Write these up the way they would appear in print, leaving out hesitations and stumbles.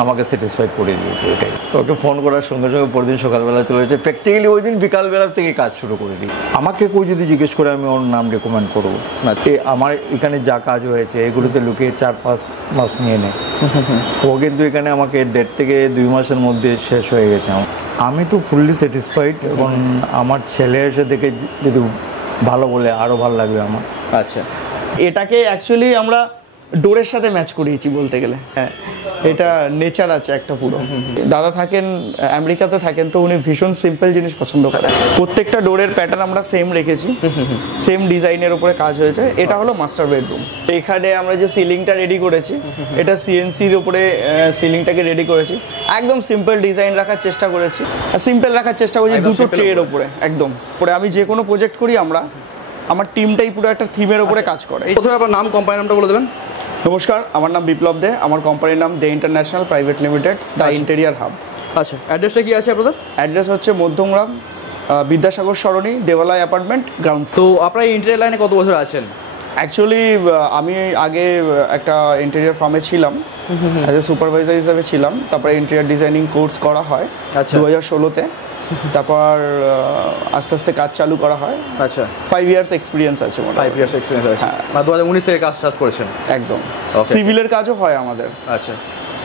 আমাকে স্যাটিসফাইড করে দিয়েছে। এটাই ওকে ফোন করার সঙ্গে সঙ্গে পরদিন সকালবেলা চলে এসেছে, প্র্যাকটিক্যালি ওই দিন বিকালবেলা থেকে কাজ শুরু করে দিই। আমাকে কেউ যদি জিজ্ঞেস করে আমি ওর নাম রেকমেন্ড করবো। আমার এখানে যা কাজ হয়েছে এগুলোতে লোকে 4-5 মাস নিয়ে নেয়, ও কিন্তু এখানে আমাকে 1.5 থেকে 2 মাসের মধ্যে শেষ হয়ে গেছে। আমি তো ফুললি স্যাটিসফাইড, এবং আমার ছেলে এসে দেখে যদি ভালো বলে আরও ভালো লাগবে আমার। আচ্ছা, এটাকে অ্যাকচুয়ালি আমরা ডোরের সাথে ম্যাচ করিয়েছি বলতে গেলে। হ্যাঁ, এটা নেচার আছে একটা পুরো। দাদা থাকেন আমেরিকাতে থাকেন, তো উনি ভীষণ সিম্পল জিনিস পছন্দ করেন। প্রত্যেকটা ডোরের প্যাটার্ন আমরা সেম রেখেছি, সেম ডিজাইনের উপরে কাজ হয়েছে। এটা হলো মাস্টার বেডরুম। এখানে আমরা যে সিলিংটা রেডি করেছি, এটা সিএনসির উপরে সিলিংটাকে রেডি করেছি। একদম সিম্পল ডিজাইন রাখার চেষ্টা করেছি, সিম্পল রাখার চেষ্টা করেছি, দুটো ট্রের উপরে একদম পরে। আমি যে কোনো প্রজেক্ট করি আমার টিমটাই পুরো একটা থিমের উপরে কাজ করে। প্রথমে আপনার নাম, কোম্পানির নামটা বলে দেবেন। নমস্কার, আমার নাম বিপ্লব দে, আমার কোম্পানির নাম De international private limited, the interior hub. আচ্ছা, অ্যাড্রেসটা কি আছে আপনাদের? অ্যাড্রেস হচ্ছে মধ্যমগ্রাম, বিদ্যাসাগর সরণি, দেওয়ালয় অ্যাপার্টমেন্ট, গ্রাউন্ড। তো আপনার এই ইন্টেরিয়ার লাইনে কত বছর আছেন? অ্যাকচুয়ালি আমি আগে একটা ইন্টেরিয়ার ফার্মে ছিলাম, অ্যাজ এ সুপারভাইজার হিসাবে ছিলাম। তারপরে ইন্টেরিয়ার ডিজাইনিং কোর্স করা হয় 2016-তে। তারপর আস্তে আস্তে কাজ চালু করা হয়। আচ্ছা, 5 ইয়ার্স এক্সপিরিয়েন্স আছে। 5 ইয়ার্স এক্সপিরিয়েন্স আছে, মানে 2019 থেকে কাজ স্টার্ট করেছেন? একদম। সিভিলের কাজও হয় আমাদের। আচ্ছা,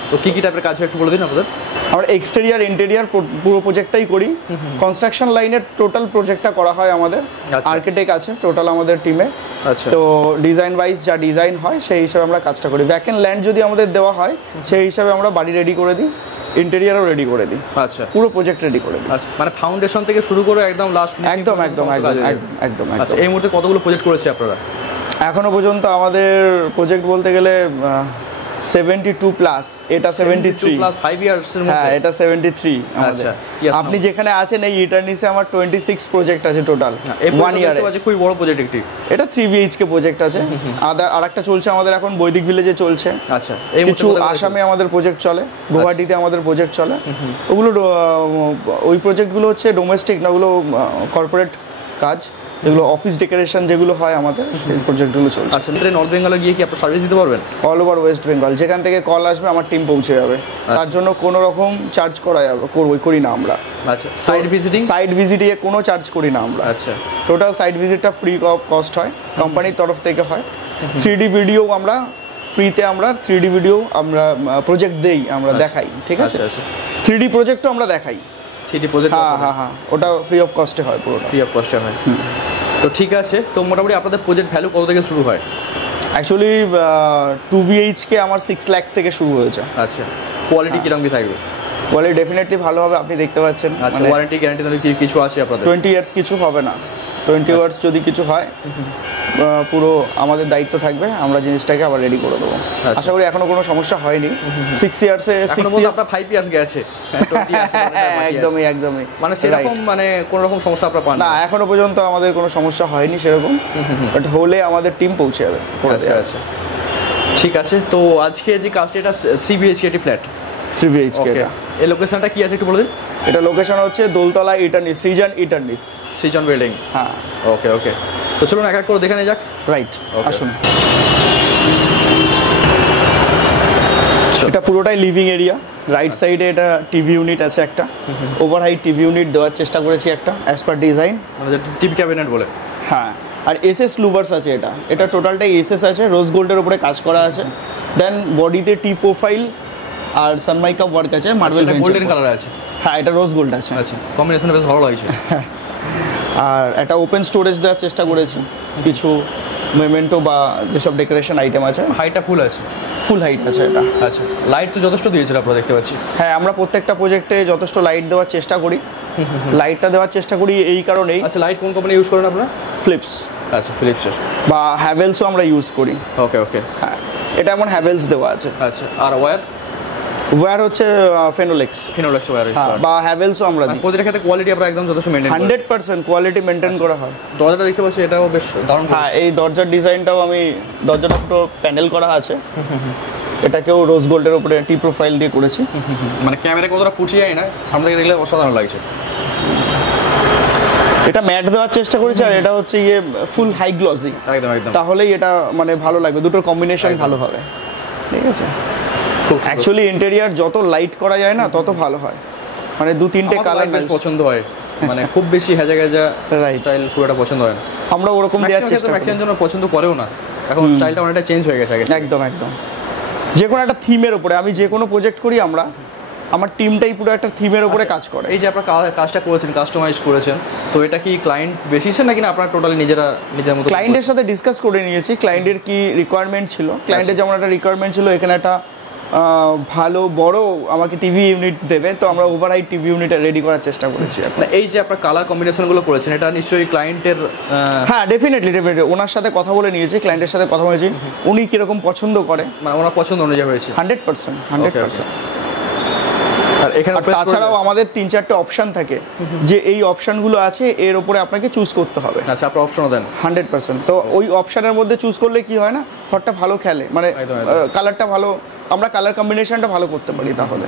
তো কি কি টাইপের কাজ হয় একটু বলে দিন আপনাদের। আমরা এক্সটেরিয়ার ইন্টেরিয়ার পুরো প্রজেক্টটাই করি। কনস্ট্রাকশন লাইনের টোটাল প্রজেক্টটা করা হয় আমাদের। আর্কিটেক্ট আছে টোটাল আমাদের টিমে। আচ্ছা, তো ডিজাইন ওয়াইজ যা ডিজাইন হয় সেই হিসাবে আমরা কাজটা করি। ভ্যাকেন্ট ল্যান্ড যদি আমাদের দেওয়া হয় সেই হিসাবে আমরা বাড়ি রেডি করে দিই, ইন্টেরিয়ারও রেডি করে দিই। আচ্ছা, পুরো প্রজেক্ট রেডি করে দিই। আচ্ছা, মানে ফাউন্ডেশন থেকে শুরু করে একদম লাস্ট। একদম একদম একদম একদম। আচ্ছা, এই মুহূর্তে কতগুলো প্রজেক্ট করেছে আপনারা এখনো পর্যন্ত? আমাদের প্রজেক্ট বলতে গেলে 72 প্লাস। এটা 73 প্লাস 5 ইয়ার্স এর মধ্যে। হ্যাঁ, এটা 73 আমাদের। আপনি যেখানে আছেন এই ইটারনিসে আমার 26 প্রজেক্ট আছে টোটাল 1 ইয়ারে। খুব বড় প্রজেক্ট একটি। এটা 3 BHK প্রজেক্ট আছে। আরেকটা চলছে আমাদের এখন বৈদিক ভিলেজে চলছে। আচ্ছা, কিছু আসামে আমাদের প্রজেক্ট চলে, গুয়াহাটিতে আমাদের প্রজেক্ট চলে। ওগুলো ওই প্রজেক্টগুলো হচ্ছে ডোমেস্টিক না, ওগুলো কর্পোরেট কাজ, যেগুলো অফিস ডেকোরেশন যেগুলো হয় আমাদের, সেই প্রজেক্টগুলো চলছে। আচ্ছা, নর্থ বেঙ্গলে গিয়ে কি আপনারা সার্ভিস দিতে পারবেন? অল ওভার ওয়েস্ট বেঙ্গল যেখান থেকে কল আসবে আমার টিম পৌঁছে যাবে। তার জন্য কোনো রকম চার্জ করি না আমরা। আচ্ছা, সাইট ভিজিটিংয়ে কোনো চার্জ করি না আমরা। আচ্ছা, টোটাল সাইট ভিজিটটা ফ্রি অফ কস্ট হয়, কোম্পানির তরফ থেকে হয়। 3D ভিডিও আমরা ফ্রিতে, আমরা 3D ভিডিও আমরা প্রজেক্ট দেই, আমরা দেখাই। ঠিক আছে, 3D প্রজেক্টও আমরা দেখাই। 3D project? হ্যাঁ, ওটা ফ্রি অফ কস্টে হয়, পুরোটা ফ্রি অফ কস্টে হয়। তো ঠিক আছে, তো মোটামুটি আপনাদের প্রজেক্ট ভ্যালু কত থেকে শুরু হয়? অ্যাকচুয়ালি 2 BHK আমার 6 লাখ থেকে শুরু হয়েছে। আচ্ছা, কোয়ালিটি কিরকম কি থাকবে? কোয়ালিটি ডেফিনেটলি ভালো হবে, আপনি দেখতে পাচ্ছেন। আচ্ছা, ওয়ারেন্টি গ্যারান্টি তাহলে কিছু আছে আপনাদের? 20 ইয়ার্স কিছু হবে না। 20 ইয়ার্স যদি কিছু হয় পুরো আমাদের দায়িত্ব থাকবে, আমরা জিনিসটাকে আবার রেডি করে দেবো। আশা করি এখনো কোনো সমস্যা হয়নি। 6 ইয়ার্সে আপনার 5 ইয়ার্স গেছে। একদমই মানে সেরকম মানে কোনো রকম সমস্যা আপনারা পান না? এখনো পর্যন্ত আমাদের কোনো সমস্যা হয়নি সেরকম, বাট হলে আমাদের টিম পৌঁছে যাবে। আচ্ছা, ঠিক আছে। তো আজকে যে কাজটা, এটা 3 BHK ফ্ল্যাট, 3 BHK। এই লোকেশনটা কি আছে একটু বলে দিন। এটা লোকেশন হচ্ছে দোলতলা ইটারনিস, সৃজন বিল্ডিং। হ্যাঁ, ওকে। তো চলুন এক এক করে দেখে নেওয়া যাক। রাইট, আসুন। এটা পুরোটাই লিভিং এরিয়া। রাইট সাইডে এটা টিভি ইউনিট আছে, একটা ওভার হাইট টিভি ইউনিট দেওয়ার চেষ্টা করেছি একটা, অ্যাজ পার ডিজাইন, মানে টিভি ক্যাবিনেট বলে। হ্যাঁ, আর এসএস লুভার্স আছে। এটা টোটালটাই এসএস আছে, রোজ গোল্ডের উপরে কাজ করা আছে। দেন বডিতে টি প্রোফাইল আর সানমাইকা ওয়ার্ক আছে, মার্বেল গোল্ডেন কালার আছে। হ্যাঁ, এটা রোজ গোল্ড আছে। আচ্ছা, কম্বিনেশন বেশ ভালো লাগছে। আর একটা ওপেন স্টোরেজ দেওয়ার চেষ্টা করেছি, কিছু মেমেন্টো বা যেসব ডেকোরেশন আইটেম আছে। হাইটটা ফুল আছে? ফুল হাইট আছে এটা। আচ্ছা, লাইট তো যথেষ্ট দিয়েছিল আপনারা দেখতে পাচ্ছি। হ্যাঁ, আমরা প্রত্যেকটা প্রজেক্টে যথেষ্ট লাইট দেওয়ার চেষ্টা করি। লাইটটা দেওয়ার চেষ্টা করি এই কারণেই। আচ্ছা, লাইট কোন কোম্পানি ইউজ করেন আপনারা? ফিলিপস। আচ্ছা, ফিলিপসের বা হ্যাভেলসও আমরা ইউজ করি। ওকে। হ্যাঁ, এটা এমন হ্যাভেলস দেওয়া আছে। আচ্ছা, আর ওয়্যার হচ্ছে ফেনোলেক্স ওয়্যার বা হ্যাভেলসও আমরা দিই। প্রতিটা ক্ষেত্রে কোয়ালিটি আপনারা একদম যথেষ্ট মেইনটেইন করেন? 100% কোয়ালিটি মেইনটেইন করা হয়। দরজাটা দেখতে পাচ্ছি, এটাও বেশ দারুণ। হ্যাঁ, এই দরজার ডিজাইনটাও দরজাটা পুরো প্যানেল করা আছে। এটাকেও রোজ গোল্ডের উপরে টি প্রোফাইল দিয়ে করেছি। মানে ক্যামেরা কতটা ফুটে যায় না, সামনে থেকে দেখলে অসাধারণ লাগছে। এটা ম্যাট দেওয়ার চেষ্টা করেছি, আর এটা হচ্ছে ফুল হাই গ্লসি। একদম। তাহলেই এটা মানে ভালো লাগবে, দুটোর কম্বিনেশন ভালো হবে। ঠিক আছে, খুব সুন্দর। অ্যাকচুয়ালি ইন্টেরিয়ার যত লাইট করা যায় না তত ভালো হয়, মানে 2-3টে আমার কালার বেশ পছন্দ হয়, মানে খুব বেশি হেজা গেজা Right. স্টাইল খুব একটা পছন্দ হয় না। আমরা ওরকম দেওয়ার চেষ্টা করি। ম্যাক্সিমাম জন পছন্দ করেও না, এখন স্টাইলটা অনেকটা চেঞ্জ হয়ে গেছে আগে থেকে। একদম একদম, যে কোনো একটা থিমের উপরে, আমি যে কোনো প্রজেক্ট করি আমরা, আমার টিমটাই পুরো একটা থিমের উপরে কাজ করে। এই যে আপনারা কাজটা করেছেন, কাস্টমাইজ করেছেন, তো এটা কি ক্লায়েন্ট বেশিছে নাকি না আপনারা টোটালি নিজের মতো? ক্লায়েন্টের সাথে ডিসকাস করে নিয়েছি ক্লায়েন্টের কি রিকোয়ারমেন্ট ছিল। ক্লায়েন্টের যেমন একটা রিকোয়ারমেন্ট ছিল এখানে একটা ভালো বড় আমাকে টিভি ইউনিট দেবে, তো আমরা ওভারহাইট টিভি ইউনিট রেডি করার চেষ্টা করেছি। না, এই যে আপনার কালার কম্বিনেশনগুলো করেছেন, এটা নিশ্চয়ই ক্লায়েন্টের হ্যাঁ ডেফিনেটলি ওনার সাথে কথা বলে নিয়েছি, ক্লায়েন্টের সাথে কথা বলেছি, উনি কিরকম পছন্দ করে। মানে ওনার পছন্দ অনুযায়ী হয়েছে। 100%। আর এখানে আর তাছাড়াও আমাদের 3-4টে অপশন থাকে, যে এই অপশনগুলো আছে এর উপরে আপনাকে চুজ করতে হবে। আচ্ছা, আপনারা অপশনও দেন। 100%। তো ওই অপশনের মধ্যে চুজ করলে কি হয় না, ঘরটা ভালো খেলে, মানে একদম। কালারটা ভালো, আমরা কালার কম্বিনেশনটা ভালো করতে পারি। তাহলে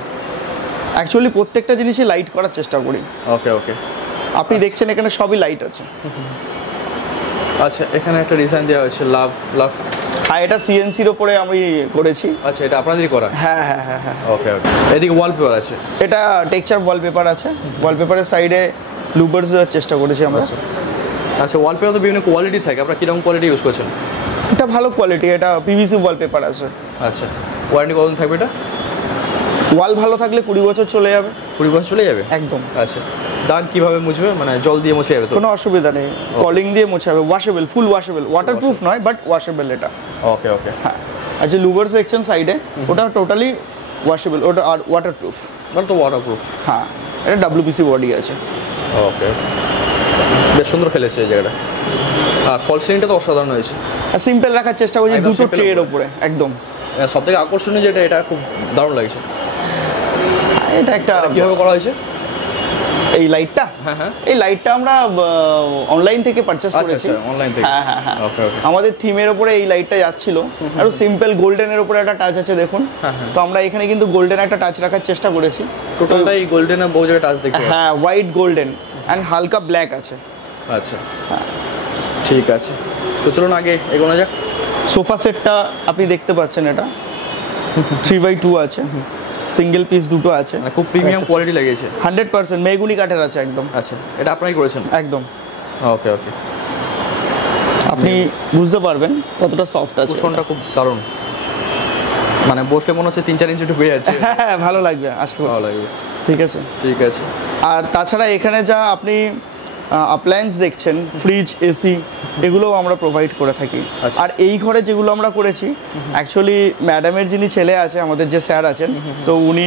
অ্যাকচুয়ালি প্রত্যেকটা জিনিসই লাইট করার চেষ্টা করি। ওকে ওকে। আপনি দেখছেন এখানে সবই লাইট আছে। আচ্ছা, এখানে একটা ডিজাইন দেওয়া হয়েছে লাভ লাভ। হ্যাঁ, এটা সিএনসির ওপরে আমি করেছি। আচ্ছা, এটা আপনাদেরই করা? হ্যাঁ হ্যাঁ হ্যাঁ হ্যাঁ। ওকে ওকে। এদিকে ওয়ালপেপার আছে। এটা টেক্সচার ওয়ালপেপার আছে, ওয়ালপেপারের সাইডে লুবার্স দেওয়ার চেষ্টা করেছি আমরা। আচ্ছা, ওয়ালপেপার তো বিভিন্ন কোয়ালিটি থাকে, আপনারা কিরকম কোয়ালিটি ইউজ করছেন? এটা ভালো কোয়ালিটি, এটা পিভিসি ওয়ালপেপার আছে। আচ্ছা, ওয়ারেন্টি কতদিন থাকবে এটা? ওয়াল ভালো থাকলে 20 বছর চলে যাবে। 20 বছর চলে যাবে? একদম। আচ্ছা, দাগ কিভাবে মুছবে, মানে জল দিয়ে মুছে যাবে তো? কোনো অসুবিধা নেই, কলিং দিয়ে মুছে হবে। ওয়াশেবল, ফুল ওয়াশেবল, ওয়াটারপ্রুফ নয় বাট ওয়াশেবল এটা। ওকে ওকে। হ্যাঁ, আর যে লুবার সেকশন সাইডে ওটা টোটালি ওয়াশেবল, ওটা আর ওয়াটারপ্রুফ। মানে তো ওয়াটারপ্রুফ। হ্যাঁ, এটা ডব্লিউপিসি বডি আছে। ওকে, বেশ সুন্দর ফেলেছে এই জায়গাটা। আর ফল সিলিংটা তো অসাধারণ হয়েছে। আর সিম্পল রাখার চেষ্টা করছি, একদম দুটো simple ট্রের উপরে। উপরে একদম। সব থেকে আকর্ষণীয় যেটা, এটা খুব দারুণ লাগছে। এটা একটা কিভাবে করা হয়েছে এই লাইটটা? হ্যাঁ হ্যাঁ। এই লাইটটা আমরা অনলাইন থেকে পারচেজ আচ্ছা করেছি। আচ্ছা, অনলাইন থেকে। হ্যাঁ হ্যাঁ হ্যাঁ। ওকে ওকে। আমাদের থিমের উপরে এই লাইটটা যাচ্ছিল, আর সিম্পল গোল্ডেনের উপরে একটা টাচ আছে দেখুন। হ্যাঁ, হ্যাঁ। তো আমরা এখানে কিন্তু গোল্ডেন একটা টাচ রাখার চেষ্টা করেছি। টোটালটাই গোল্ডেন আর বহু জায়গায় টাচ দেখতে পাচ্ছি। হ্যাঁ, হোয়াইট গোল্ডেন অ্যান্ড হালকা ব্ল্যাক আছে। আচ্ছা, ঠিক আছে, তো চলুন আগে এগোনো যাক। সোফা সেটটা আপনি দেখতে পাচ্ছেন, এটা 3x2 আছে, সিঙ্গেল পিস দুটো আছে, মানে খুব প্রিমিয়াম কোয়ালিটি লেগেছে। 100% মেগুনি কাঠের আছে একদম। আচ্ছা, এটা আপনারাই করেছেন? একদম। ওকে ওকে। আপনি বুঝতে পারবেন কতটা সফট আছে। কুশনটা খুব দারুণ, মানে বসলে মনে হচ্ছে 3-4 ইঞ্চি ঢুকে যাচ্ছে। হ্যাঁ, ভালো লাগবে আশা করি। ভালো লাগবে। ঠিক আছে ঠিক আছে। আর তাছাড়া এখানে যা আপনি অ্যাপ্লায়েন্স দেখছেন, ফ্রিজ, এসি, এগুলোও আমরা প্রোভাইড করে থাকি। আচ্ছা। আর এই ঘরে যেগুলো আমরা করেছি, অ্যাকচুয়ালি ম্যাডামের যিনি ছেলে আছে, আমাদের যে স্যার আছেন, তো উনি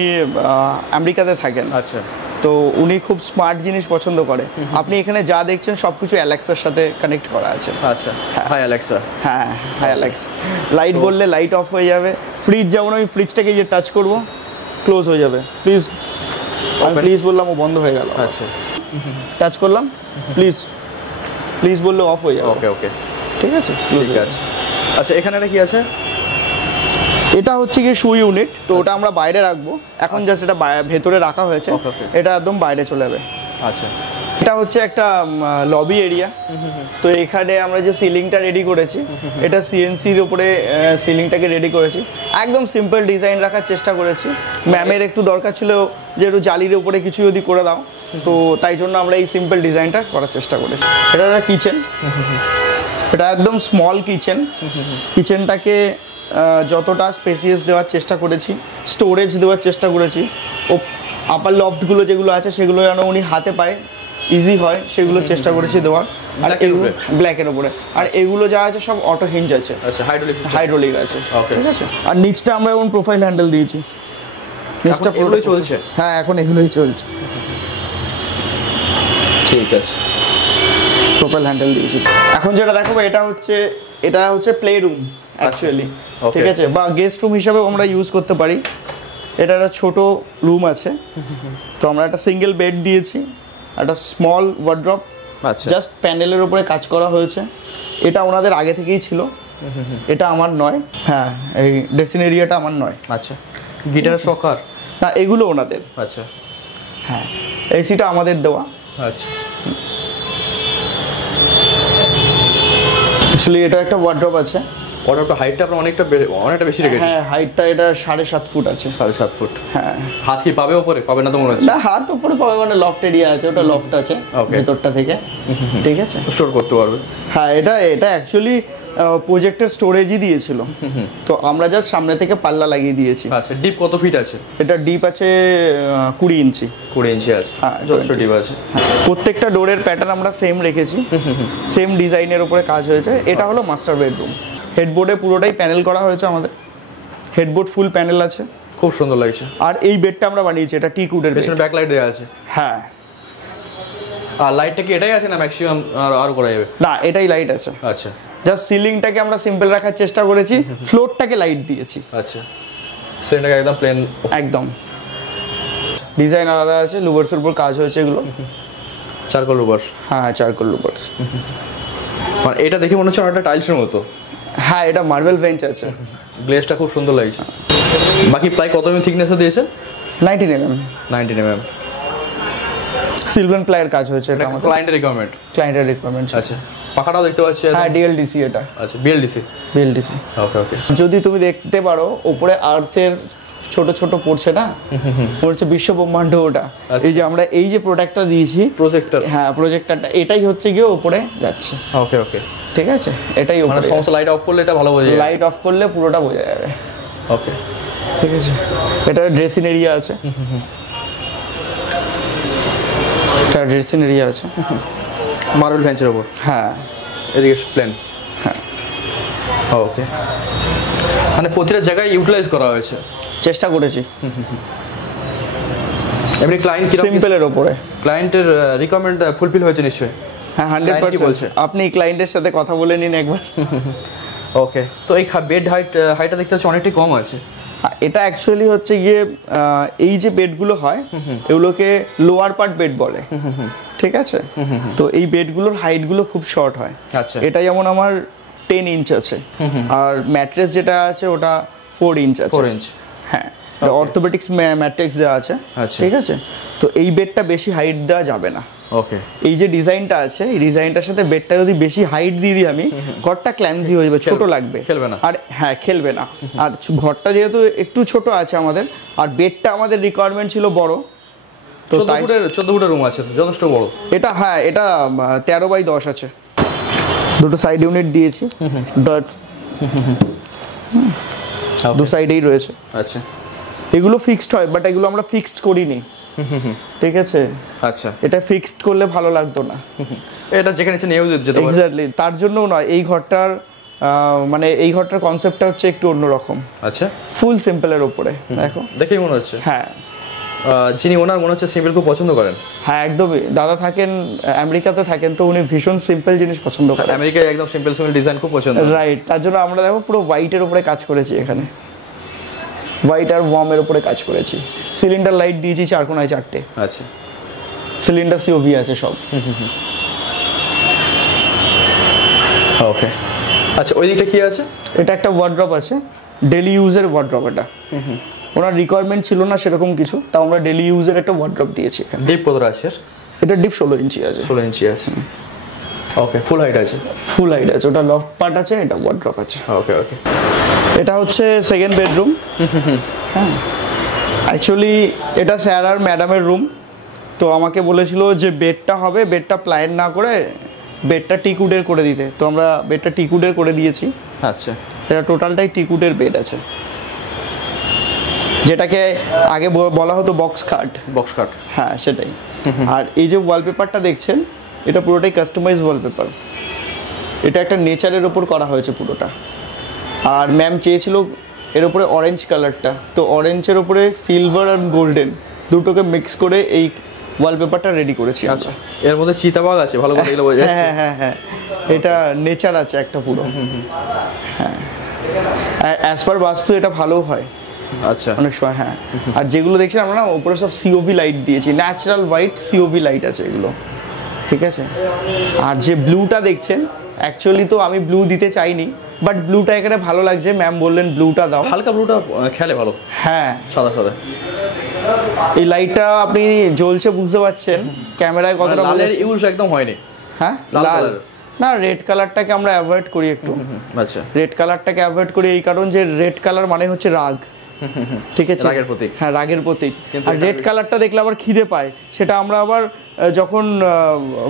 আমেরিকাতে থাকেন। আচ্ছা, তো উনি খুব স্মার্ট জিনিস পছন্দ করে। আপনি এখানে যা দেখছেন সব কিছু অ্যালেক্সার সাথে কানেক্ট করা আছে। আচ্ছা। High Alexa. হ্যাঁ হ্যাঁ, অ্যালেক্সা। লাইট বললে লাইট অফ হয়ে যাবে। ফ্রিজ যেমন আমি ফ্রিজটাকে যে টাচ করব, ক্লোজ হয়ে যাবে। প্লিজ, আমি প্লিজ বললাম, ও বন্ধ হয়ে গেল। আচ্ছা, টাচ করলাম, প্লিজ প্লিজ বললে অফ হয়ে যাবে। ওকে ওকে, ঠিক আছে, ঠিক আছে। আচ্ছা, এখানে একটা কি আছে? এটা হচ্ছে কি শু ইউনিট, তো ওটা আমরা বাইরে রাখবো এখন, জাস্ট এটা ভেতরে রাখা হয়েছে। Okay, okay. এটা একদম বাইরে চলে যাবে। আচ্ছা, এটা হচ্ছে একটা লবি এরিয়া। তো এখানে আমরা যে সিলিংটা রেডি করেছি, এটা সিএনসির উপরে সিলিংটাকে রেডি করেছি। একদম সিম্পল ডিজাইন রাখার চেষ্টা করেছি। ম্যামের একটু দরকার ছিল যে একটু জালির উপরে কিছু যদি করে দাও, তো তাই জন্য আমরা এই সিম্পল ডিজাইনটা করার চেষ্টা করেছি। এটা একটা কিচেন, এটা একদম স্মল কিচেন। কিচেনটাকে যতটা স্পেসিয়াস দেওয়ার চেষ্টা করেছি, স্টোরেজ দেওয়ার চেষ্টা করেছি। ও আপার লফটগুলো যেগুলো আছে সেগুলো যেন উনি হাতে পায়, ইজি হয়, সেগুলো চেষ্টা করেছি দেওয়ার। আর এগুলো ব্ল্যাকের উপরে, আর এগুলো যা আছে সব অটো হিঞ্জ আছে। আচ্ছা, হাইড্রোলিক আছে। Okay. ঠিক আছে। আর নিচটা আমরা এখন প্রোফাইল হ্যান্ডেল দিয়েছি। নিচটা পুরোই চলছে? হ্যাঁ, এখন এগুলোই চলছে। ঠিক আছে, প্রোফাইল হ্যান্ডেল দিয়েছি। এখন যেটা দেখাবো, এটা হচ্ছে প্লে রুম অ্যাকচুয়ালি। Okay. ঠিক আছে, বা গেস্ট রুম হিসাবেও আমরা ইউজ করতে পারি। এটা একটা ছোট রুম আছে, তো আমরা একটা সিঙ্গেল বেড দিয়েছি, একটা স্মল ওয়ার্ড্রপ, আচ্ছা, জাস্ট প্যানেলের উপরে কাজ করা হয়েছে। এটা ওনাদের আগে থেকেই ছিল, এটা আমার নয়। হ্যাঁ, এই ড্রেসিং এরিয়াটা আমার নয়। আচ্ছা। গিটার শকার? না, এগুলো ওনাদের। আচ্ছা। হ্যাঁ, এসিটা আমাদের দেওয়া। আচ্ছা, অ্যাকচুয়ালি এটা একটা ওয়ার্ড্রপ আছে, ওয়ার্ডরোবটা হাইটটা আপনার অনেকটা বেশি রেখেছে। হ্যাঁ, হাইটটা এটা 7.5 ফুট আছে। 7.5 ফুট। হ্যাঁ, হাত কি পাবে ওপরে? পাবে না তো মনে হচ্ছে। না, হাত উপরে পাবে মানে লফট এরিয়া আছে, ওটা লফট আছে Okay. ভেতরটা থেকে। ঠিক আছে, স্টোর করতে পারবে। হ্যাঁ, এটা অ্যাকচুয়ালি প্রজেক্টের স্টোরেজই দিয়েছিল, তো আমরা জাস্ট সামনে থেকে পাল্লা লাগিয়ে দিয়েছি। আচ্ছা, ডিপ কত ফিট আছে? এটা ডিপ আছে 20 ইঞ্চি। 20 ইঞ্চি আছে, হ্যাঁ, যথেষ্ট ডিপ আছে। প্রত্যেকটা ডোরের প্যাটার্ন আমরা সেম রেখেছি, সেম ডিজাইনের উপরে কাজ হয়েছে। এটা হলো মাস্টার বেডরুম। হেডবোর্ডে পুরোটাই প্যানেল করা হয়েছে আমাদের, হেডবোর্ড ফুল প্যানেল আছে, খুব সুন্দর লাগছে। আর এই বেডটা আমরা বানিয়েছি, এটা টিক উডের বেড। পেছনে ব্যাকলাইট দেওয়া আছে। হ্যাঁ, আর লাইটটা কি এটাই আছে না ম্যাক্সিমাম আরো করা যাবে? না, এটাই লাইট আছে। আচ্ছা জাস্ট সিলিংটাকে আমরা সিম্পল রাখার চেষ্টা করেছি, ফ্লোরটাকে লাইট দিয়েছি। আচ্ছা, সেটাকে একদম প্লেন। একদম ডিজাইন আলাদা আছে, লুভার্সের উপর কাজ হয়েছে এগুলো। চারকোল রুবার্স। হ্যাঁ, চারকোল লুভার্স। মানে এটা দেখে মনে হচ্ছে অনেকটা টাইলসের মতো। হ্যাঁ, এটা মার্বেল বেঞ্চ আছে। গ্লেজটা খুব সুন্দর লাগছে। বাকি প্রায় কত mm থিকনেসে দিয়েছে? 19 mm 19 mm। সিলভার প্লাইয়ের কাজ হয়েছে, এটা আমাদের ক্লায়েন্টের রিকোয়ারমেন্ট। ক্লায়েন্টের রিকোয়ারমেন্ট। আচ্ছা, পাখাটাও দেখতে পাচ্ছি। হ্যাঁ, ডিএলডিসি এটা। আচ্ছা, বিএলডিসি। বিএলডিসি। ওকে ওকে। যদি তুমি দেখতে পারো উপরে আর্থের ছোট ছোট পড়ছে না, মনে হচ্ছে বিশ্ব ব্রহ্মাণ্ড ওটা। এই যে আমরা এই যে প্রোডাক্টটা দিয়েছি, প্রজেক্টর। হ্যাঁ, প্রজেক্টরটা এটাই হচ্ছে গিয়ে উপরে যাচ্ছে। ওকে ওকে, ঠিক আছে, এটাই মানে উপরে সমস্ত লাইট অফ করলে এটা ভালো বোঝা যায়। লাইট অফ করলে পুরোটা বোঝা যাবে। ওকে, ঠিক আছে, এটা ড্রেসিং এরিয়া আছে। এটা ড্রেসিং এরিয়া আছে। মার্বেল বেঞ্চের উপর। হ্যাঁ, এদিকে প্লেন। হ্যাঁ, ওকে, মানে প্রতিটা জায়গায় ইউটিলাইজ করা হয়েছে। চেষ্টা করেছি। এমনি ক্লায়েন্ট কি সিম্পলের উপরে ক্লায়েন্টের রিকোয়ারমেন্ট ফুলফিল হয়েছে নিশ্চয়ই? হ্যাঁ, Client কি 100% বলছে? আপনি ক্লায়েন্টের সাথে কথা বলে নিন একবার। ওকে, তো এই বেড হাইটটা দেখতে হচ্ছে অনেকটাই কম আছে। এটা অ্যাকচুয়ালি হচ্ছে গিয়ে এই যে বেডগুলো হয় এগুলোকে লোয়ার পার্ট বেড বলে। ঠিক আছে, তো এই বেডগুলোর হাইটগুলো খুব শর্ট হয়। আচ্ছা, এটা যেমন আমার 10 ইঞ্চ আছে, আর ম্যাট্রেস যেটা আছে ওটা 4 ইঞ্চ আছে। 4 ইঞ্চ। হ্যাঁ, অর্থোপেডিক্স ম্যাট্রিক্স দেওয়া আছে। আচ্ছা। ঠিক আছে, তো এই বেডটা বেশি হাইট দেওয়া যাবে না। ওকে, এই যে ডিজাইনটা আছে, এই ডিজাইনটার সাথে বেডটা যদি বেশি হাইট দিয়ে দিই আমি, ঘরটা ক্ল্যামজি হয়ে যাবে, ছোট লাগবে, খেলবে না। আর হ্যাঁ, খেলবে না। আর ঘরটা যেহেতু একটু ছোট আছে আমাদের, আর বেডটা আমাদের রিকোয়ারমেন্ট ছিল বড়, তো 14 ফুটের রুম আছে, যথেষ্ট বড়। এটা, হ্যাঁ, এটা 13x10 আছে। দুটো সাইড ইউনিট দিয়েছি, ডট দু সাইডেই রয়েছে। আচ্ছা, এগুলো ফিক্সড হয়, বাট এগুলো আমরা ফিক্সড করিনি। ঠিক আছে, আচ্ছা, এটা ফিক্সড করলে ভালো লাগতো না। এটা যেখানে ইচ্ছে নিয়েও যেতে পারে। এক্স্যাক্টলি, তার জন্যও নয়, এই ঘরটার মানে এই ঘরটার কনসেপ্টটা হচ্ছে একটু অন্যরকম। আচ্ছা, ফুল সিম্পলের উপরে দেখো, দেখেই মনে হচ্ছে। হ্যাঁ, যিনি ওনার মনে হচ্ছে সিম্পল খুব পছন্দ করেন। হ্যাঁ, একদমই। দাদা থাকেন আমেরিকাতে থাকেন, তো উনি ভীষণ সিম্পল জিনিস পছন্দ করেন। আমেরিকায় একদম সিম্পল ডিজাইন খুব পছন্দ। রাইট, তার জন্য আমরা দেখো পুরো হোয়াইটের উপরে কাজ করেছি, এখানে হোয়াইট আর ওয়ার্মের উপরে কাজ করেছি। সিলিন্ডার লাইট দিয়েছি 4 কোণায় 4টে। আচ্ছা, সিলিন্ডার সিওভি আছে সব। ওকে, আচ্ছা, ওই দিকটা কি আছে? এটা একটা ওয়ার্ড্রপ আছে, ডেলি ইউজের ওয়ার্ড্রপ। এটা ওনার রিকোয়ারমেন্ট ছিল না সেরকম কিছু, তাও আমরা ডেলি ইউজের একটা ওয়ার্ড্রপ দিয়েছি এখানে। ডিপ কতটা আছে? এটা ডিপ 16 ইঞ্চি আছে। 16 ইঞ্চি আছে। ওকে, ফুল হাইট আছে। ফুল হাইট আছে, ওটা লফট পার্ট আছে, এটা ওয়ার্ড্রপ আছে। ওকে ওকে, এটা হচ্ছে সেকেন্ড বেডরুম। হ্যাঁ, অ্যাকচুয়ালি এটা স্যার আর ম্যাডামের রুম। তো আমাকে বলেছিল যে বেডটা হবে, বেডটা প্লাইন না করে বেডটা টিকউডের করে দিতে, তো আমরা বেডটা টিকউডের করে দিয়েছি। আচ্ছা, এটা টোটালটাই টিকউডের বেড আছে, যেটাকে আগে বলা হতো বক্স কাট। Box cut. হ্যাঁ, সেটাই। আর এই যে ওয়ালপেপারটা দেখছেন, এটা পুরোটাই কাস্টমাইজ ওয়ালপেপার। এটা একটা নেচারের ওপর করা হয়েছে পুরোটা। আর ম্যাম চেয়েছিল এর উপরে অরেঞ্জ কালারটা, তো অরেঞ্জের উপরে সিলভার আর গোল্ডেন দুটোকে মিক্স করে এই ওয়ালপেপারটা রেডি করেছি। আচ্ছা, এর মধ্যে চিতাবাঘ আছে, ভালো করে এগুলো বোঝা যাচ্ছে। হ্যাঁ হ্যাঁ হ্যাঁ, এটা নেচার আছে একটা পুরো। হ্যাঁ, অ্যাজ পার বাস্তু এটা ভালো হয় আচ্ছা, অনেক সময়। হ্যাঁ, আর যেগুলো দেখছি আমরা না, উপরে সব সিওভি লাইট দিয়েছি, ন্যাচারাল হোয়াইট সিওভি লাইট আছে এগুলো। ঠিক আছে, আর যে ব্লুটা দেখছেন, অ্যাকচুয়ালি তো আমি ব্লু দিতে চাইনি, বাট ব্লুটা এখানে ভালো লাগছে, ম্যাম বললেন ব্লুটা দাও। হালকা ব্লুটা খেলে ভালো। হ্যাঁ, সাদা সাদা। এই লাইটটা আপনি জ্বলছে বুঝতে পারছেন, ক্যামেরায় কতটা ভালো লালের ইউজ একদম হয়নি। হ্যাঁ, লাল লাল colour। না, রেড কালারটাকে আমরা অ্যাভয়েড করি একটু। আচ্ছা, রেড কালারটাকে অ্যাভয়েড করি এই কারণ যে রেড কালার মানে হচ্ছে রাগ, ঠিক আছে, রাগের প্রতীক। হ্যাঁ, রাগের প্রতীক। কিন্তু আর রেড কালারটা দেখলে আবার খিদে পায়, সেটা আমরা আবার যখন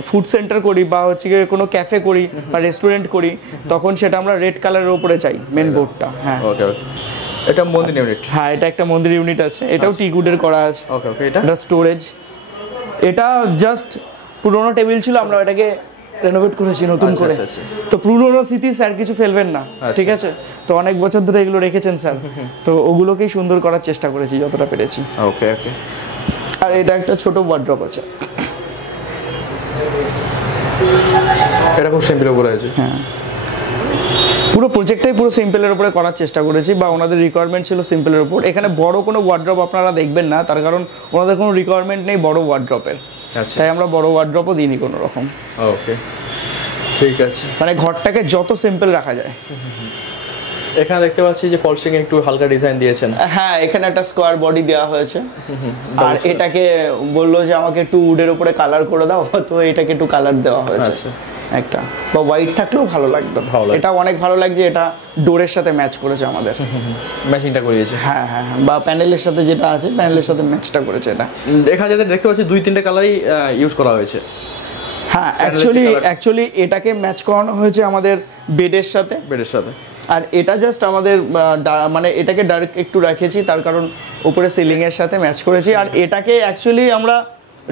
ফুড সেন্টার করি বা হচ্ছে গিয়ে কোনো ক্যাফে করি বা রেস্টুরেন্ট করি, তখন সেটা আমরা রেড কালারের উপরে চাই মেন বোর্ডটা। হ্যাঁ ওকে ওকে, এটা মন্দির ইউনিট। হ্যাঁ, এটা একটা মন্দির ইউনিট আছে, এটাও টিক উডের করা আছে। ওকে ওকে, এটা এটা স্টোরেজ, এটা জাস্ট পুরোনো টেবিল ছিল, আমরা এটাকে রেনোভেট করেছি নতুন আচ্ছা, করে। আচ্ছা, আচ্ছা। তো পুরোনো স্মৃতি স্যার কিছু ফেলবেন না, আচ্ছা। ঠিক আছে, তো অনেক বছর ধরে এগুলো রেখেছেন স্যার, তো ওগুলোকেই সুন্দর করার চেষ্টা করেছি যতটা পেরেছি। ওকে ওকে, আর এটা একটা ছোট ওয়ার্ড্রপ আছে। এটা খুব সিম্পল উপরে আছে। হ্যাঁ, পুরো প্রজেক্টটাই পুরো সিম্পলের উপরে করার চেষ্টা করেছি, বা ওনাদের রিকোয়ারমেন্ট ছিল সিম্পলের উপর। এখানে বড় কোনো ওয়ার্ড্রপ আপনারা দেখবেন না, তার কারণ ওনাদের কোনো রিকোয়ারমেন্ট নেই বড় ওয়ার্ড্রপের, আচ্ছা, তাই আমরা বড় ওয়ার্ড্রপও দিইনি কোনো রকম। ওকে ঠিক আছে। মানে ঘরটাকে যত সিম্পল রাখা যায়। এখানে দেখতে পাচ্ছি যে ফল সিলিং একটু হালকা ডিজাইন দিয়েছেন। হ্যাঁ, এখানে একটা স্কোয়ার বডি দেওয়া হয়েছে, আর এটাকে বললো যে আমাকে একটু উডের উপরে কালার করে দাও, তো এটাকে একটু কালার দেওয়া হয়েছে আচ্ছা। একটা, বা হোয়াইট থাকলেও ভালো লাগতো। ভালো লাগতো। এটা অনেক ভালো লাগছে, এটা ডোরের সাথে ম্যাচ করেছে আমাদের। ম্যাচিংটা করিয়েছে। হ্যাঁ হ্যাঁ হ্যাঁ, বা প্যানেলের সাথে যেটা আছে প্যানেলের সাথে ম্যাচটা করেছে এটা। এখানে যাদের দেখতে পাচ্ছি 2-3টে কালারই ইউজ করা হয়েছে। হ্যাঁ, colour- অ্যাকচুয়ালি এটাকে ম্যাচ করানো হয়েছে আমাদের বেডের সাথে, বেডের সাথে। আর এটা জাস্ট আমাদের মানে এটাকে ডাইরেক্ট একটু রেখেছি, তার কারণ উপরে সিলিং এর সাথে ম্যাচ করেছি। আর এটাকে অ্যাকচুয়ালি আমরা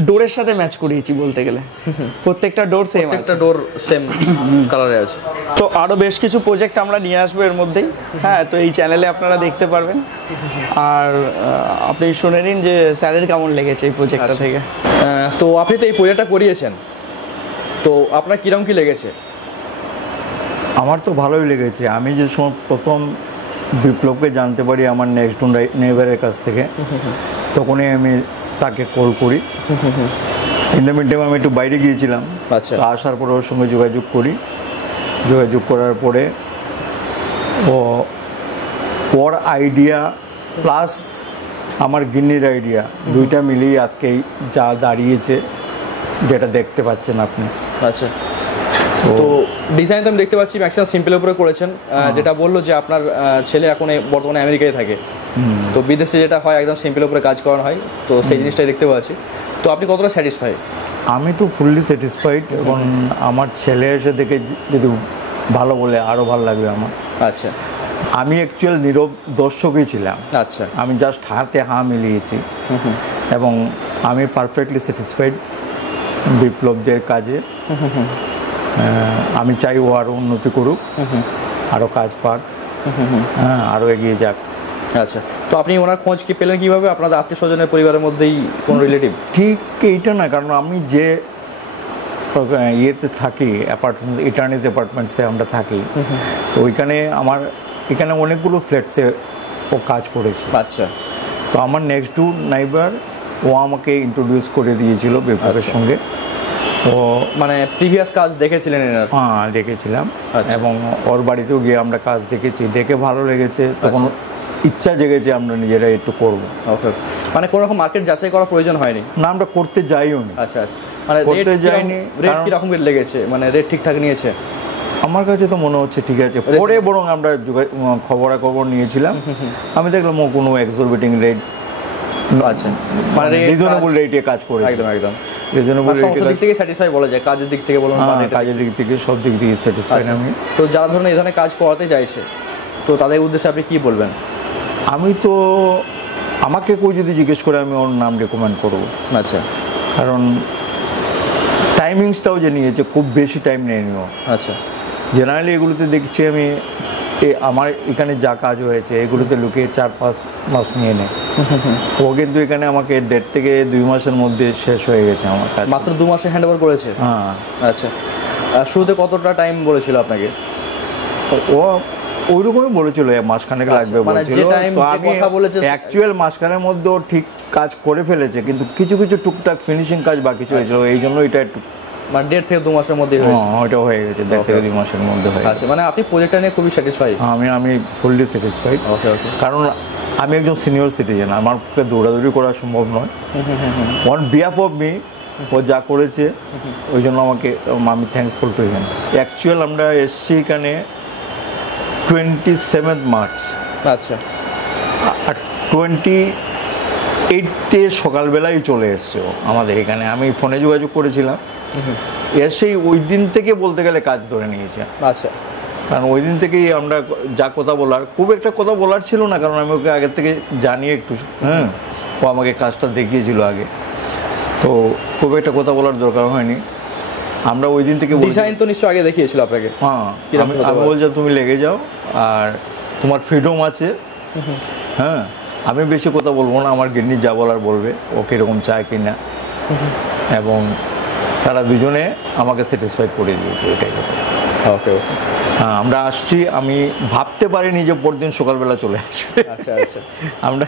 ডোরের সাথে ম্যাচ করিয়েছি বলতে গেলে, প্রত্যেকটা ডোর সেম আছে, একটা ডোর সেম কালারে আছে। তো আরো বেশ কিছু প্রজেক্ট আমরা নিয়ে আসবো এর মধ্যেই। হ্যাঁ, তো এই চ্যানেলে আপনারা দেখতে পারবেন। আর আপনি শুনে নিন যে স্যারের কেমন লেগেছে এই প্রজেক্টটা থেকে। তো আপনি তো এই প্রজেক্টটা করিয়েছেন, তো আপনার কিরকম কি লেগেছে? আমার তো ভালোই লেগেছে। আমি যে সময় প্রথম বিপ্লবকে জানতে পারি আমার নেক্সট ডোর নেইবারের কাছ থেকে, তখনই আমি তাকে কল করি। ইন দ্য মিড টাইম আমি একটু বাইরে গিয়েছিলাম, আচ্ছা। তো আসার পরে ওর সঙ্গে যোগাযোগ করি। যোগাযোগ করার পরে ওর আইডিয়া প্লাস আমার গিন্নির আইডিয়া দুইটা মিলিয়ে আজকে যা দাঁড়িয়েছে, যেটা দেখতে পাচ্ছেন আপনি। আচ্ছা, তো ডিজাইন তো আমি দেখতে পাচ্ছি ম্যাক্সিমাম সিম্পলের উপরে করেছেন। যেটা বললো যে আপনার ছেলে এখন বর্তমানে আমেরিকায় থাকে, তো বিদেশে যেটা হয় একদম সিম্পলের উপরে কাজ করানো হয়, তো সেই জিনিসটাই দেখতে পাচ্ছি। তো আপনি কতটা স্যাটিসফাই? আমি তো ফুললি স্যাটিসফাইড, এবং আমার ছেলে এসে দেখে যদি ভালো বলে আরও ভালো লাগবে আমার। আচ্ছা, আমি অ্যাকচুয়াল নীরব দর্শকই ছিলাম। আচ্ছা, আমি জাস্ট হাতে মিলিয়েছি, এবং আমি পারফেক্টলি স্যাটিসফাইড বিপ্লবদের কাজে। আমি চাই ও আরও উন্নতি করুক, আরও কাজ পাক, হ্যাঁ, আরও এগিয়ে যাক। আচ্ছা, তো আপনি ওনার খোঁজ কি পেলেন কিভাবে? আপনাদের আত্মীয় স্বজনের পরিবারের মধ্যেই কোন রিলেটিভ? ঠিক এইটা না, কারণ আমি যে ইয়েতে থাকি, অ্যাপার্টমেন্ট ইটার্নিস অ্যাপার্টমেন্টসে আমরা থাকি, তো ওইখানে আমার এখানে অনেকগুলো ফ্ল্যাটসে ও কাজ করেছে। আচ্ছা, তো আমার নেক্সট ডোর নাইবার ও আমাকে ইন্ট্রোডিউস করে দিয়েছিল বিপ্লবের আচ্ছা। সঙ্গে। তো মানে প্রিভিয়াস কাজ দেখেছিলেন এনার? হ্যাঁ, দেখেছিলাম, আচ্ছা। এবং ওর বাড়িতেও গিয়ে আমরা কাজ দেখেছি, দেখে ভালো লেগেছে, তখন ইচ্ছা জেগেছে আমরা নিজেরা একটু করবো। ওকে, মানে কোনো রকম মার্কেট যাচাই করার প্রয়োজন হয়নি? না, আমরা করতে যাইও নি। আচ্ছা আচ্ছা, মানে করতে যাইনি, রেট কারণ- কিরকম লেগেছে? মানে রেট ঠিকঠাক নিয়েছে? আমার কাছে তো মনে হচ্ছে ঠিক আছে। পরে বরং আমরা খবরাখবর নিয়েছিলাম, আমি দেখলাম ও কোনো এক্সরবিটিং রেট, আচ্ছা, মানে রিজনেবল রেটে কাজ করেছে। একদম একদম রিজনেবল সমস্ত দিক রেটে, থেকে স্যাটিসফাই বলা যায়, কাজের দিক থেকে বলুন বা rate এর কাজের দিক থেকে, সব দিক থেকে স্যাটিসফাইড আচ্ছা। আমি। তো যারা ধরুন এই ধরনের কাজ করাতে চাইছে, তো তাদের উদ্দেশ্যে আপনি কি বলবেন? আমি তো, আমাকে কেউ যদি জিজ্ঞেস করে আমি ওর নাম রেকমেন্ড করবো, আচ্ছা কারণ টাইমিংসটাও যে নিয়েছে, খুব বেশি টাইম নেয়নি ও। আচ্ছা, জেনারেলি এগুলোতে দেখছি আমি আমার এখানে যা কাজ হয়েছে এগুলোতে লুকিয়ে 4-5 মাস নিয়ে নেয়, ও কিন্তু এখানে আমাকে 1.5 থেকে 2 মাসের মধ্যে শেষ হয়ে গেছে আমার কাজ। মাত্র 2 মাসে হ্যান্ড ওভার করেছে? হ্যাঁ, আচ্ছা, শুরুতে কতটা টাইম বলেছিল আপনাকে? ও ওইরকমই বলেছিল মাসখানেক লাগবে মানে বলেছিল। যে time, তো যে আমি কথা বলেছে অ্যাকচুয়াল মাসখানের মধ্যে ও ঠিক কাজ করে ফেলেছে, কিন্তু কিছু কিছু টুকটাক ফিনিশিং কাজ বাকি হয়েছিল, এই জন্য এটা একটু মানে 1.5 থেকে 2 মাসের মধ্যে হয়েছে? ওইটা হয়ে গেছে, 1.5 থেকে 2 মাসের মধ্যে হয়ে আচ্ছা, গেছে। মানে আপনি প্রজেক্টটা নিয়ে খুবই স্যাটিসফাই? আমি ফুললি স্যাটিসফাইড। ওকে ওকে, কারণ আমি একজন সিনিয়র সিটিজেন, আমার পক্ষে দৌড়াদৌড়ি করা সম্ভব নয়। অন বিহাফ অফ মি ও যা করেছে ওই জন্য আমাকে আমি থ্যাঙ্কসফুল টু হিম। অ্যাকচুয়াল আমরা এসছি এখানে 27 মার্চ, আচ্ছা আর 28-এ সকালবেলায় চলে এসছে ও আমাদের এখানে। আমি ফোনে যোগাযোগ করেছিলাম, এসেই ওই দিন থেকে বলতে গেলে কাজ ধরে নিয়েছে। আচ্ছা কারণ ওই দিন থেকেই আমরা যা কথা বলার, খুব একটা কথা বলার ছিল না, কারণ আমি ওকে আগের থেকে জানি একটু। হ্যাঁ, ও আমাকে কাজটা দেখিয়েছিল আগে, তো খুব একটা কথা বলার দরকার হয়নি। আমরা ওই দিন থেকে ডিজাইন তো নিশ্চয়ই আগে দেখিয়েছিল আপনাকে। হ্যাঁ, কিরকম আমি হতে পারে? বলছি তুমি লেগে যাও, আর তোমার ফ্রিডম আছে। হ্যাঁ, আমি বেশি কথা বলবো না, আমার গিন্নি যা বলার বলবে, ও কীরকম চায় কি না, এবং তারা দুজনে আমাকে স্যাটিসফাই করে দিয়েছে, এটাই কথা। ওকে ওকে, হ্যাঁ, আমরা আসছি, আমি ভাবতে পারিনি যে পরদিন সকালবেলা চলে আসবে। আচ্ছা আচ্ছা আমরা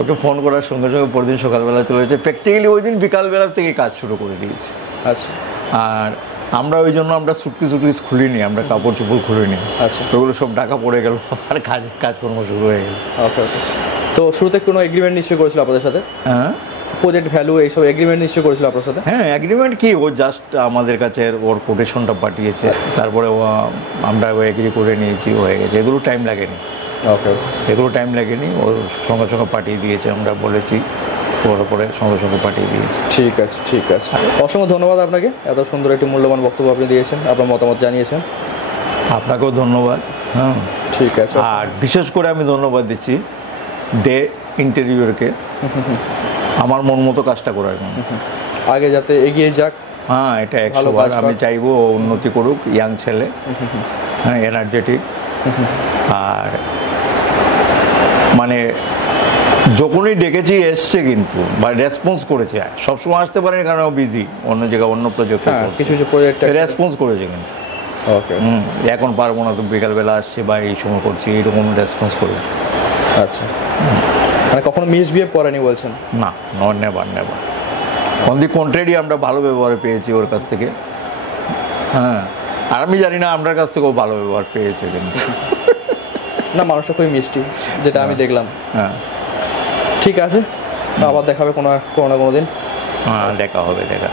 ওকে ফোন করার সঙ্গে সঙ্গে পরদিন সকালবেলা চলে এসেছে। প্র্যাকটিক্যালি ওই দিন বিকালবেলা থেকে কাজ শুরু করে দিয়েছি। আচ্ছা আর আমরা ওই জন্য আমরা সুটকেস খুলিনি, আমরা কাপড় চোপড় খুলিনি। আচ্ছা ওগুলো সব ঢাকা পড়ে গেল, আর কাজকর্ম শুরু হয়ে গেল। ওকে ওকে। তো শুরুতে কোনো এগ্রিমেন্ট নিশ্চয়ই করেছিল আপনাদের সাথে, হ্যাঁ প্রজেক্ট ভ্যালু এইসব এগ্রিমেন্ট নিশ্চয়ই করেছিল আপনার সাথে? হ্যাঁ, এগ্রিমেন্ট কি, ও জাস্ট আমাদের কাছে ওর কোটেশনটা পাঠিয়েছে, তারপরে আমরা ও এগ্রি করে নিয়েছি, হয়ে গেছে। এগুলো টাইম লাগেনি, ওকে এগুলো টাইম লাগেনি, ও সঙ্গে সঙ্গে পাঠিয়ে দিয়েছে। আমরা বলেছি ওর ওপরে সঙ্গে সঙ্গে পাঠিয়ে দিয়েছি। ঠিক আছে ঠিক আছে, অসংখ্য ধন্যবাদ আপনাকে, এত সুন্দর একটি মূল্যবান বক্তব্য আপনি দিয়েছেন, আপনার মতামত জানিয়েছেন। আপনাকেও ধন্যবাদ। হ্যাঁ, ঠিক আছে। আর বিশেষ করে আমি ধন্যবাদ দিচ্ছি ডে ইন্টেরিয়রকে আমার মন মতো কাজটা করার জন্য। আগে যাতে এগিয়ে যাক। হ্যাঁ, এটা 100 ভালো বার কাজ আমি কর। চাইবো ও উন্নতি করুক, ইয়াং ছেলে, হ্যাঁ, এনার্জেটিক। আর মানে যখনই ডেকেছি এসছে কিন্তু, বা রেসপন্স করেছে। সবসময় আসতে পারেনি কারণ ও বিজি, অন্য জায়গায় অন্য প্রজেক্টে। হ্যাঁ, কিছু কিছু প্রজেক্ট। রেসপন্স করেছে কিন্তু। ওকে এখন পারবো না, তো বিকালবেলা আসছে বা এই সময় করছি, এইরকম রেসপন্স করেছে। আচ্ছা, মানে কখনো মিসবিহেভ করেনি বলছেন? না, never never. On the contrary, আমরা ভালো ব্যবহার পেয়েছি ওর কাছ থেকে। হ্যাঁ, আর আমি জানি না আপনার কাছ থেকেও ভালো ব্যবহার পেয়েছে কিন্তু। না, মানুষটা খুবই মিষ্টি, যেটা আমি দেখলাম। হ্যাঁ ঠিক আছে, আবার দেখা হবে কোনো না কোনো দিন। হ্যাঁ, দেখা হবে, দেখা।